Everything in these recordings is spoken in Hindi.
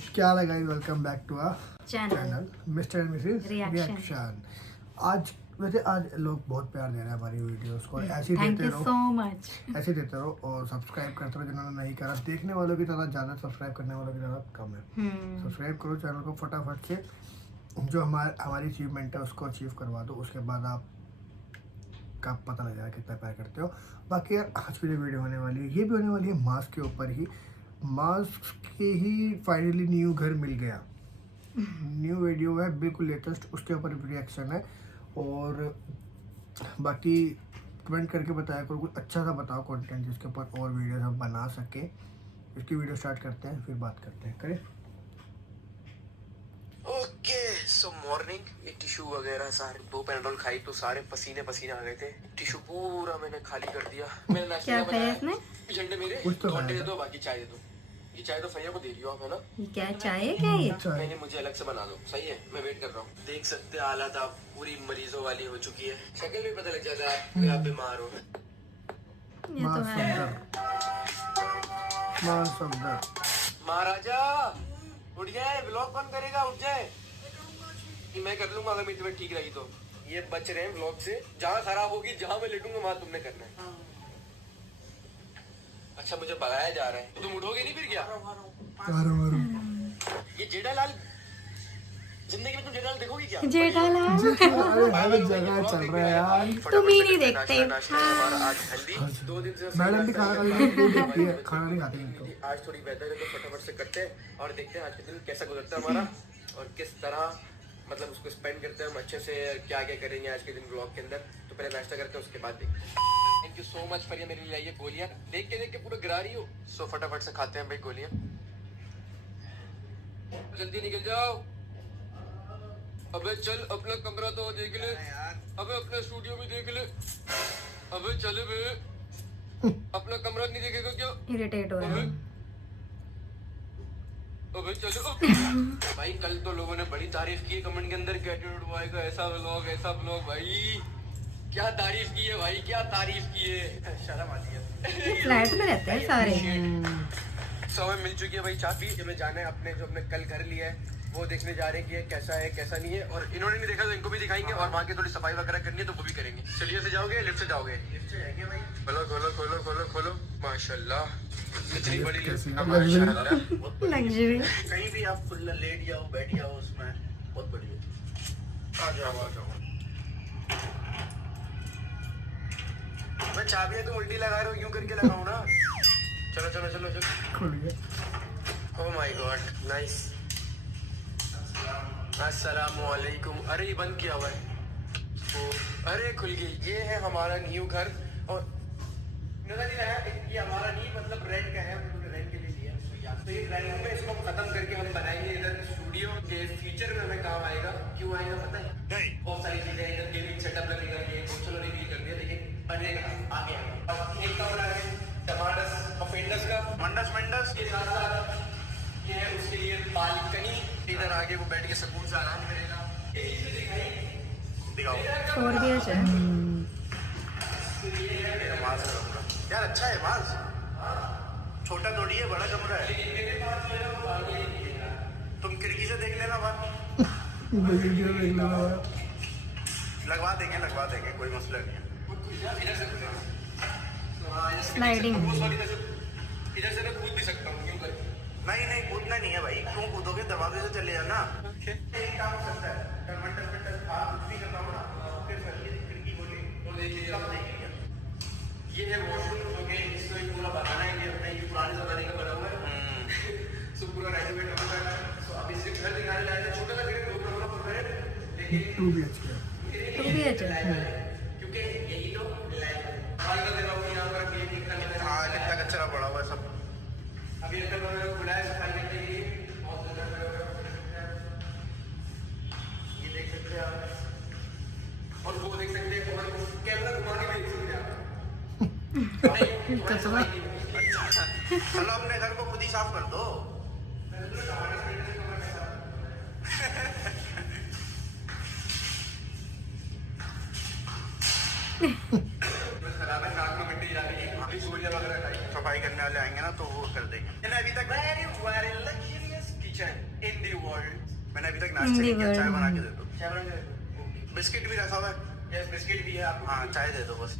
क्या हाल है guys, welcome back to our channel mister and Mrs reaction. Reaction. आज लोग बहुत प्यार दे रहे हैं हमारी वीडियोस को, ऐसे ही थैंक देते यू रहो, सो मच। ऐसे ही देते रहो और सब्सक्राइब करते रहो। जिन्होंने नहीं करा, देखने वालों की तादाद ज़्यादा, सब्सक्राइब करने वालों की तादाद कम है। सब्सक्राइब करो चैनल को फटाफट से, जो हमारी अचीवमेंट है उसको अचीव करवा दो, उसके बाद का पता लग जाएगा कितना प्यार करते हो। बाकी यार आज की जो वीडियो होने वाली है, ये भी होने वाली है मास्क के ऊपर ही। मास्क के ही फाइनली न्यू घर मिल गया, न्यू वीडियो है बिल्कुल लेटेस्ट, उसके ऊपर रिएक्शन है। और बाकी कमेंट करके बताया करो, कुछ अच्छा सा बताओ कंटेंट जिसके ऊपर और वीडियोस हम बना सके। इसकी वीडियो स्टार्ट करते हैं, फिर बात करते हैं। करें ओके सो मॉर्निंग ये टिश्यू वगैरह सारे 2 पैराडोल खाई तो सारे पसीने पसीने आ गए थे। टिश्यू पूरा मैंने खाली कर दिया। मैंने नाश्ता क्या खाया बनाया इसने? झंडे मेरे कुछ तो दो खाया अंडे दे था। दो, बाकी चाय दे दो। ये चाय तो फैया को दे रही हो आप, है ना? ये क्या चाय है क्या ये? मैंने मुझे अलग से बना दो, सही है? मैं वेट कर रहा हूँ। देख सकते हैं हालत आप पूरी मरीजों वाली हो चुकी है। शक्ल भी पता लग जाता है कि आप बीमार हो। ये तो है। महाराजा उठ जाए, व्लॉग कौन करेगा? उठ जाए, कि मैं कर लूंगा अगर मेरी तबीयत ठीक रही तो। ये बच रहे हैं व्लॉग से, जहाँ खराब होगी, जहाँ मैं लेटूंगा वहां तुमने करना है। अच्छा मुझे भगाया जा रहा है तो तुम उठोगे नहीं फिर क्या? ये जेठालाल, जिंदगी में तुम जेठालाल देखोगी क्या? जेठालाल अरे जगह चल रहा है यार, तुम ही नहीं देखते। हमारा आज हल्दी 2 दिन से मैडम भी खाना देखती है, खाना नहीं खाती इनको। आज थोड़ी बेहतर है तो फटाफट से करते हैं और देखते हैं आज के दिन कैसा गुजरता है हमारा और किस तरह मतलब उसको स्पेंड करते हैं हम अच्छे से। क्या क्या करेंगे आज के दिन ब्लॉग के अंदर, तो पहले नाश्ता करते हैं उसके बाद देखते हैं। थैंक यू सो मच फरिया, मेरे लिए लाइए गोलियां। देख के पूरा गिरा रही हो। सो फटाफट से खाते हैं भाई गोलियां। जल्दी निकल जाओ। अबे चल, अपना कमरा तो देख ले। अबे अपना स्टूडियो भी देख ले। अबे चले बे, अपना कमरा नहीं देखेगा क्या? इरिटेट हो रहा है। अबे चलो भाई, कल तो लोगों ने बड़ी तारीफ की है कमेंट के अंदर, कैटेड बॉय का ऐसा व्लॉग भाई। क्या तारीफ की है भाई, क्या तारीफ की है। शर्म आती है। फ्लैट में रहते हैं सारे। समय मिल चुकी है भाई, चाबी हमें जाना है अपने जो हमने कल घर लिया है वो देखने जा रहे हैं कि ये कैसा है कैसा नहीं है। और इन्होंने नहीं देखा तो इनको भी दिखाएंगे और वहाँ की थोड़ी सफाई वगैरह करनी है तो वो भी करेंगे। सीढ़ियों से जाओगे, लिफ्ट से जाओगे? लिफ्ट से जाएंगे भाई। खोलो खोलो खोलो खोलो खोलो, माशाल्लाह कितनी बड़ी लिफ्ट है, माशाल्लाह। लग्जरी। कहीं भी आप खुद लेट जाओ बैठ जाओ, उसमें बहुत बढ़िया। आ जाओ आ जाओ। मैं चाबियां तो उल्टी लगा रहा हूँ, यूं करके लगाऊं ना? चलो चलो चलो चलो। खुल गया। Oh my God, nice. अस्सलामुअलैकुम। अरे ये बंद किया हुआ है। अरे खुल गई। ये है हमारा न्यू घर। और नजर नहीं आया, ये हमारा नहीं मतलब रेंट का है, हमने रेंट के लिए लिया। तो ये रेंट में इसको खत्म करके हम बनाएंगे इधर स्टूडियो के फ्यूचर में हमें काम आएगा। क्यों आएगा पता है? नहीं, बहुत सारी चीजें इधर गेमिंग सेटअप लगेगा, ये चलो रिवील कर दिया, लेकिन बनेगा आगे। और एक कमरा है टमाटर्स और फेंडस का, मंडस के साथ साथ ये है उसके लिए बालकनी। इधर आगे वो बैठ के सुकून से आराम करेगा। दिखाओ 4 BH है। यार अच्छा है बाज, छोटा थोड़ी है, बड़ा कमरा है। तुम खिड़की से देख लेना बात। वीडियो देख लो। लगवा देंगे कोई मसला नहीं है। स्लाइडिंग। इधर से मैं कूद भी सकता हूँ, क्यों कर? नहीं कूदना नहीं है भाई, क्यों कूदोगे? दरवाजे से चले जाना। एक काम हो सकता है, टमाटर कुछ भी करना हो ना, फिर खिड़की खोली और देखिए सब देखेंगे। ये है वॉशरूम, जो कि इसको एक पूरा बनाना है। ये अपने पुराने जमाने का बना हुआ है। सो पूरा रेनोवेट हो गया है। सो अब इससे घर दिखाने लाए थे, छोटा सा घर, 2 कमरा पर है, लेकिन 2 BHK 2 BH है। क्योंकि यही तो हाल का देखा होगा यहाँ पर ये कितना हाँ कितना कचरा पड़ा हुआ है सब। अभी अंदर वगैरह खुला है सफाई करने के लिए। बहुत ये देख सकते हैं आप, और वो देख सकते हैं, और कैमरा घुमा के देख सकते हैं आप। कचरा। चलो अपने घर को खुद ही साफ कर दो। खराब है, नाक में मिट्टी जा रही है, अभी गोलियां वगैरह खाई। सफाई करने वाले आएंगे ना तो वो कर देंगे। अभी तक किचन इन दी वर्ल्ड। मैंने अभी तक In नाश्ता the नहीं किया, चाय world. बना के दे दो। चाय बना के दे दो। बिस्किट भी रखा हुआ है। यस, बिस्किट भी है आपको। हाँ, चाय दे दो बस।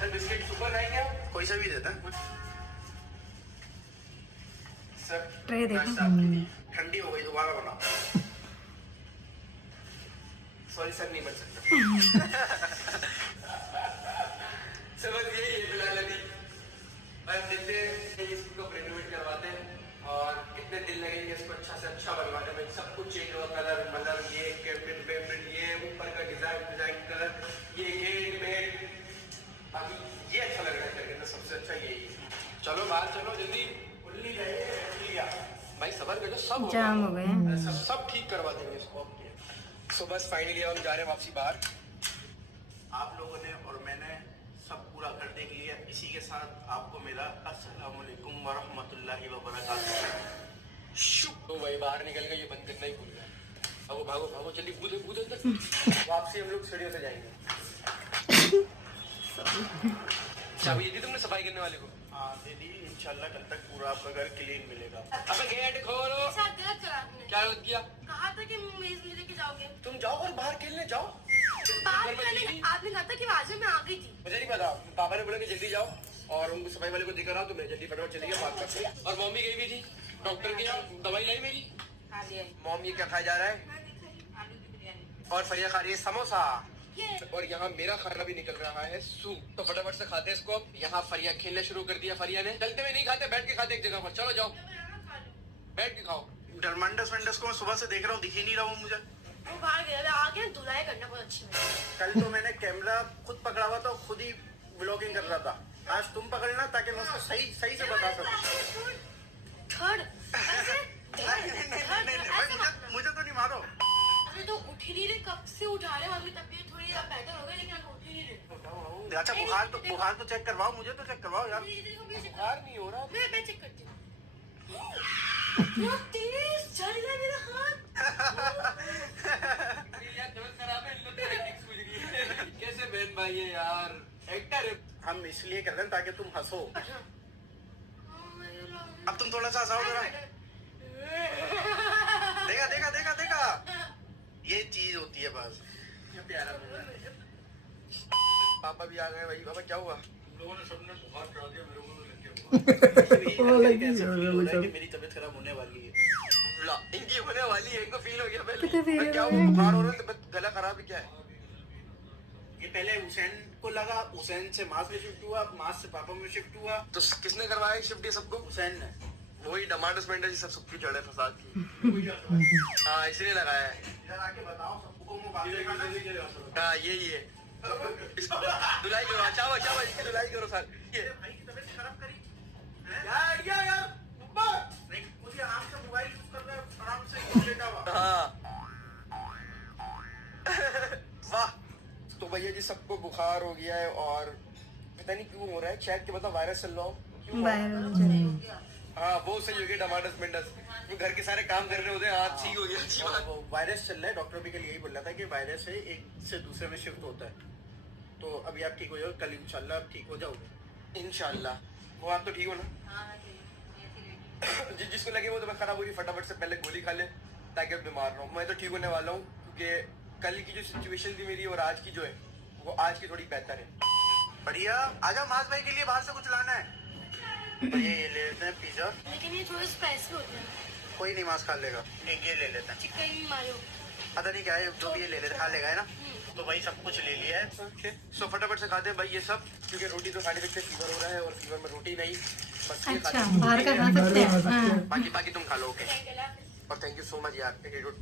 सर बिस्किट सुपर है क्या? कोई सा भी देता है। सर ट्रे दे दो। नाश्ता आपके लिए। ठंडी हो गई, दोबारा बनाओ। सॉरी सर, नहीं बन सकता। सर बस यही है फिलहाल अभी। बस देखते हैं इसको रेनोवेट करवाते हैं और कितने दिन लगेंगे इसको अच्छा से अच्छा बनवाने में। सब कुछ चेंज हुआ, कलर मलर, ये कैबिन वेबिन, ये ऊपर का डिजाइन कलर, ये गेट वेट, बाकी ये अच्छा लग रहा है करके। तो सबसे अच्छा यही है। चलो बाहर चलो जल्दी। उल्ली जाइए भाई, सबर करो, सब होगा। जाम हो गए। सब ठीक करवा देंगे इसको। सो बस फाइनली हम जा रहे हैं वापसी बाहर। आप लोगों ने और मैंने सब पूरा कर देख लिया। इसी के साथ आपको मेरा अस्सलाम वालेकुम व रहमतुल्लाहि व बरकातुहू। तो भाई बाहर निकल के ये बंद करना ही भूल गया। भागो भागो भागो, जल्दी कूदो कूदो अंदर। वापसी हम लोग सीढ़ियों से जाएंगे। चाबी दी तुमने सफाई करने वाले को? हाँ दीदी, इंशाल्लाह कल तक पूरा आपका घर क्लीन मिलेगा। अबे गेट खोलो। ऐसा गलत करा आपने। क्या गलत किया? कहा था कि मेज में लेके जाओगे। तुम जाओ और बाहर खेलने जाओ। बात करने आपने कहा था कि आज मैं आ गई थी। मुझे नहीं पता, पापा ने बोला कि जल्दी जाओ और उनको सफाई वाले को दिखा रहा तो मैं जल्दी फटाफट चली गया बात करते हैं। और मम्मी गई हुई थी डॉक्टर के यहाँ, दवाई लाई मेरी। हाँ जी, मॉम ये क्या खाया जा रहा है? आलू की बिरयानी। और फरिया खा रही है समोसा। ये और यहाँ मेरा खाना भी निकल रहा है सूप। तो फटाफट से खाते हैं इसको। यहाँ फरिया खेलने शुरू कर दिया फरिया ने। चलते हुए नहीं खाते, बैठ के खाते एक जगह पर। चलो जाओ बैठ के खाओ। डरमंडस वेंडस को मैं सुबह से देख रहा हूँ, दिख ही नहीं रहा हूँ मुझे। वो बाहर गया, मैं आके धुलाई करना बहुत अच्छी है। कल तो मैंने कैमरा खुद पकड़ा हुआ था और खुद ही व्लॉगिंग कर रहा था। आज तुम पकड़ना ताकि मैं उसको सही सही से बता सकूं। थर्ड मुझे तो नहीं मारो। अरे तो उठ ही नहीं रहे, कब से उठा रहे हो? अभी तबीयत थोड़ी बेहतर हो गई लेकिन अभी उठ ही नहीं रहे। अच्छा बुखार तो चेक करवाओ, मुझे तो चेक करवाओ यार। बुखार नहीं हो रहा। मैं चेक करती हूँ। क्या तेज चल रहा है मेरा हाथ। कैसे बहन भाई है यार, एक्टर है। हम इसलिए कर रहे हैं ताकि तुम हंसो। अब तुम थोड़ा सा हंसाओ जरा। देखा देखा देखा देखा, ये चीज होती है बस। प्यारा पापा भी आ गए भाई। पापा क्या हुआ? लोगों ने सबने बुखार चढ़ा दिया, मेरे को मेरी तबीयत खराब होने वाली है। इनकी होने वाली है, इनको फील हो गया पता पहले। फील क्या हो हुआ? गया। बुखार हो रहा है, गला खराब है क्या है? ये पहले हुसैन को लगा, हुसैन से मास में शिफ्ट हुआ, मास से पापा में शिफ्ट हुआ। तो किसने करवाया शिफ्ट ये सबको? हुसैन ने। वही टमाटर स्पेंडर सब सबकी जड़े फसाद की। हाँ इसलिए लगाया है। इधर आके बताओ सबको, मैं बात करेगा। हाँ यही है। इसको धुलाई करो, चावल चावल इसकी धुलाई करो सर। ये भाई की तबीयत खराब करी यार यार नहीं, मुझे आराम से मोबाइल यूज कर रहा है, आराम से लेटा हुआ। हाँ वाह। तो भैया जी सबको बुखार हो गया है और पता नहीं क्यों हो रहा है, शायद कि मतलब वायरस चल रहा हो। क्यों हो रहा है? वायरल हाँ वो सही हो गया। टमाटर स्पेंडस वो घर के सारे काम कर रहे होते हैं। हाथ ठीक हो गया, अच्छी बात। वो वायरस चल रहा है। डॉक्टर भी कल यही बोल रहा था कि वायरस है, एक से दूसरे में शिफ्ट होता है। तो अभी आप ठीक हो जाओगे, कल इंशाल्लाह आप ठीक हो जाओगे। इंशाल्लाह। वो आप तो ठीक हो ना? जिसको लगे वो तो खराब होगी, फटाफट से पहले गोली खा ले ताकि अब बीमार ना हो। मैं तो ठीक होने वाला हूँ क्योंकि कल की जो सिचुएशन थी मेरी और आज की जो है वो आज की थोड़ी बेहतर है। बढ़िया। आजा मास भाई के लिए बाहर से कुछ लाना है तो ये ले लेते हैं पिज्जा। लेकिन ये थोड़े स्पाइसी होते हैं। कोई नहीं मास खा लेगा। एक ये ले लेते हैं, चिकन मायो। पता नहीं क्या है, जो भी ये ले लेते खा लेगा, है ना? तो भाई सब कुछ ले लिया है। सो फटाफट से खाते हैं भाई ये सब, क्योंकि रोटी तो खाने सकते, फीवर हो रहा है और फीवर में रोटी नहीं, बस ये अच्छा खाते हैं। बाहर का खा सकते हैं। हाँ। बाकी बाकी तुम खा लो। ओके और थैंक यू सो मच यार, ए गुड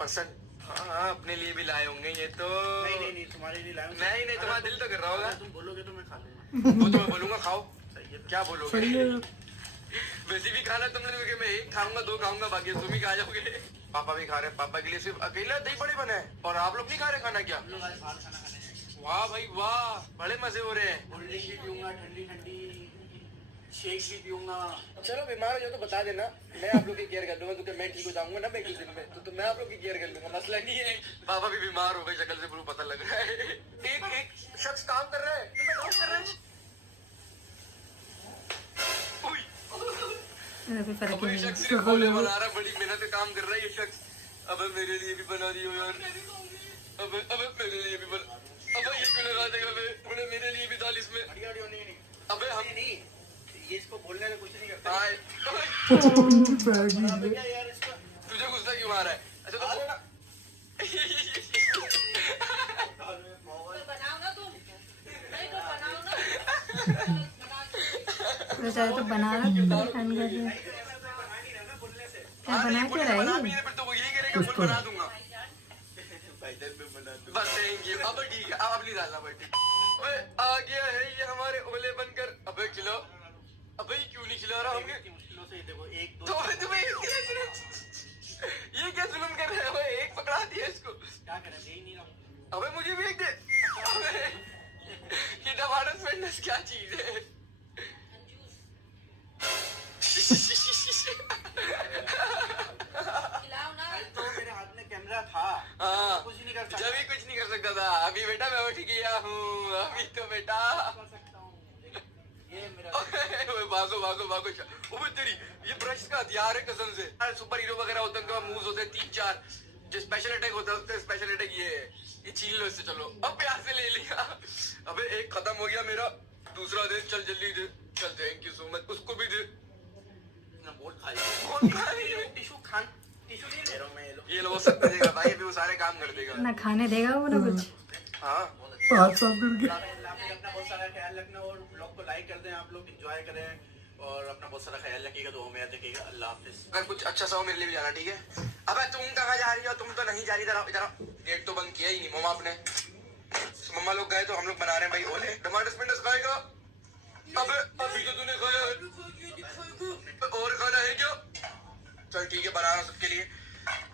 पर्सन। हाँ अपने लिए भी लाए होंगे ये तो। नहीं तुम्हारे लिए लाया हूं। नहीं तुम्हारा दिल तो कर रहा होगा। अगर तुम बोलोगे तो मैं खा लूंगा। वो तो मैं बोलूंगा खाओ। सही है। क्या बोलोगे? सही है। वैसे भी खाना तुमने क्योंकि मैं एक खाऊंगा दो खाऊंगा, बाकी तुम ही खा जाओगे। पापा भी खा रहे हैं, पापा के लिए सिर्फ अकेला दही बड़े बने हैं और आप लोग नहीं खा रहे खाना क्या? वाह भाई वाह, बड़े मजे हो रहे हैं। कोल्ड ड्रिंक भी पीऊंगा, ठंडी ठंडी शेक भी पीऊंगा। चलो बीमार हो जाओ तो बता देना, मैं आप लोग की केयर कर लूंगा क्योंकि मैं ठीक हो जाऊंगा ना मैं कुछ दिन में, तो मैं आप लोग की केयर कर लूंगा, मसला नहीं है। पापा भी बीमार हो गए, शक्ल से पूरा पता लग रहा है। एक शख्स काम कर रहा है, कोई फर्क अब ही ये नहीं। शख्स सिर्फ गोले बना रहा है, बड़ी मेहनत से काम कर रहा है ये शख्स। अब मेरे लिए भी बना दियो यार, अब मेरे लिए भी बना, अब ये क्यों लगा देगा बे, मेरे लिए भी डाल इसमें। अबे हम नहीं, ये इसको बोलने में कुछ नहीं करता। आए बैगी क्या यार इसका तुझे गुस्सा क्यों आ रहा है? अच्छा तो बनाओ ना तुम, नहीं तो बनाओ ना। बेचारे तो बना रहा है, परेशान कर रहे हैं। क्या बना क्या रहा बना है भी ये? है, फिर तो वो यही करेगा, फुल बना दूंगा। भाईजान में बना दूं। बस थैंक यू। अब ठीक है, अब नहीं डालना भाई, ठीक। अबे आ गया है ये हमारे ओले बनकर। अबे खिलाओ, अबे ये क्यों नहीं खिला रहा हमें? इतनी मुश्किलों से ये देखो, एक दो तो तुम्हें ये क्या जुल्म कर रहे हो? एक पकड़ा दिया इसको। क्या करें, दे ही नहीं रहा। अबे मुझे भी एक दे। अबे ये टमाटर स्पेंडस क्या चीज है? खिलाओ ना। तो मेरे हाथ में कैमरा था, हाँ, कुछ नहीं कर सकता। जब भी कुछ नहीं कर सकता था, अभी बेटा मैं उठ गया हूँ, अभी तो बेटा। कर सकता हूँ। ये मेरा ओए भागो भागो भागो। ओए तेरी, ये ब्रश का हथियार है कसम से। सुपर हीरो वगैरह होते हैं, उनके पास मूव्स होते हैं 3-4, जो स्पेशल अटैक होता है, उसका स्पेशल अटैक ये है। ये छीन लो इससे, चलो। अब प्यार से ले लिया। अबे एक खत्म हो गया मेरा, दूसरा दे, चल जल्दी दे, चल। Thank you so much. उसको भी दे। ना बहुत खा कौन खा रही है? टिश्यू खान, टिश्यू ले लो, मैं ये लो। ये लो, वो सब कर देगा भाई, अभी वो सारे काम कर देगा। ना खाने देगा वो ना कुछ। हाँ हाथ साफ करके आप अपना बहुत सारा ख्याल रखना और ब्लॉग को लाइक कर दें, आप लोग एंजॉय करें और अपना बहुत सारा ख्याल रखिएगा। तो में याद रखिएगा। अल्लाह हाफिज। अगर कुछ अच्छा सा हो मेरे लिए भी जाना, ठीक है? अबे तुम कहाँ जा रही हो? तुम तो नहीं जा रही। इधर आओ, इधर आओ। गेट तो बंद किया ही नहीं मम्मा आपने। मम्मा लोग गए तो हम लोग बना रहे हैं भाई ओले। टमाटर स्पिनर्स खाएगा? अबे अभी तो तूने खाया है, और खाना है क्या? चल ठीक है, बना रहा हूं सबके लिए।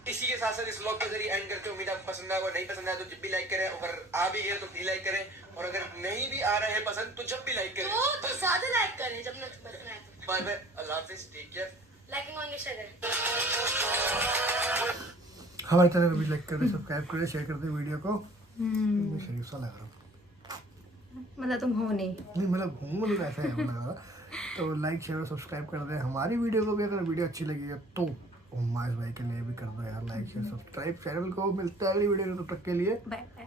इसी के साथ साथ इस व्लॉग के जरिए एंड करते हैं। उम्मीद आपको पसंद आया। अगर नहीं पसंद आया तो जब भी लाइक करें, अगर आ भी गए तो भी लाइक करें, और अगर नहीं भी आ रहे हैं पसंद तो जब भी लाइक करें। तो ज्यादा लाइक करें जब ना बचना है तो। बाय बाय, अल्लाह हाफिज, take care. Liking on share. हमारे चैनल को भी लाइक कर दे, सब्सक्राइब कर दे, शेयर कर दे वीडियो को। मैं शरीफ सा लग रहा हूँ। मतलब तुम हो नहीं। नहीं मतलब हूँ, मतलब ऐसा है लग रहा। तो लाइक शेयर और सब्सक्राइब कर दे हमारी वीडियो को भी। अगर वीडियो अच्छी लगी है तो उम्मास भाई के लिए भी कर दो यार लाइक शेयर सब्सक्राइब। चैनल को मिलता है अगली वीडियो में, तब तक के लिए बाय बाय।